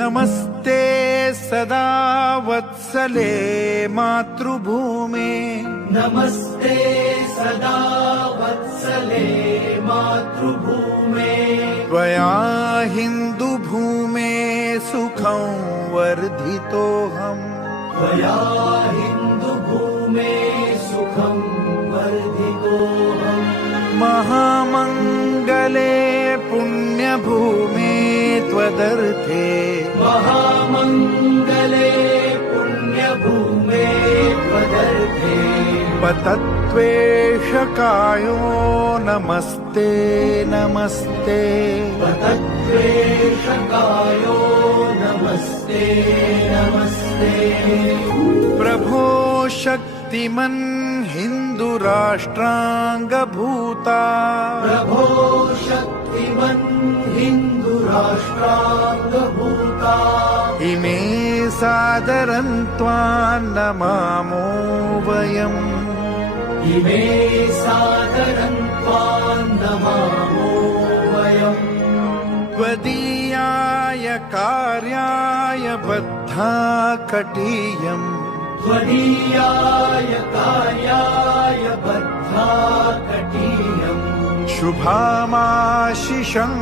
नमस्ते सदा वत्सले मातृभूमे नमस्ते सदा वत्सले मातृभूमे त्वया हिन्दुभूमे सुखं वर्धितोऽहम् त्वया हिन्दुभूमे सुखं वर्धितोऽहम् महामङ्गले पुण्यभूमे त्वदर्थे महामङ्गले पुण्यभूमे त्वदर्थे पतत्वेषकायो नमस्ते नमस्ते पतत्वेषकायो नमस्ते नमस्ते प्रभो शक्तिमन् हिन्दुराष्ट्राङ्गभूता प्रभो शक्तिमन् हिन्दुराष्ट्राङ्गभूता इमे सादरं त्वां नमामो वयम् इमे सादरं त्वां नमामो वयम् त्वदीयाय कार्याय बद्धा कटीयम् त्वदीयाय कार्याय बद्धा कटीयम् शुभामाशिषं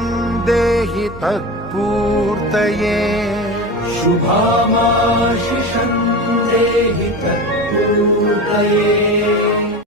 देहि तत्पूर्तये शुभामाशिषं देहि तत्पूर्तये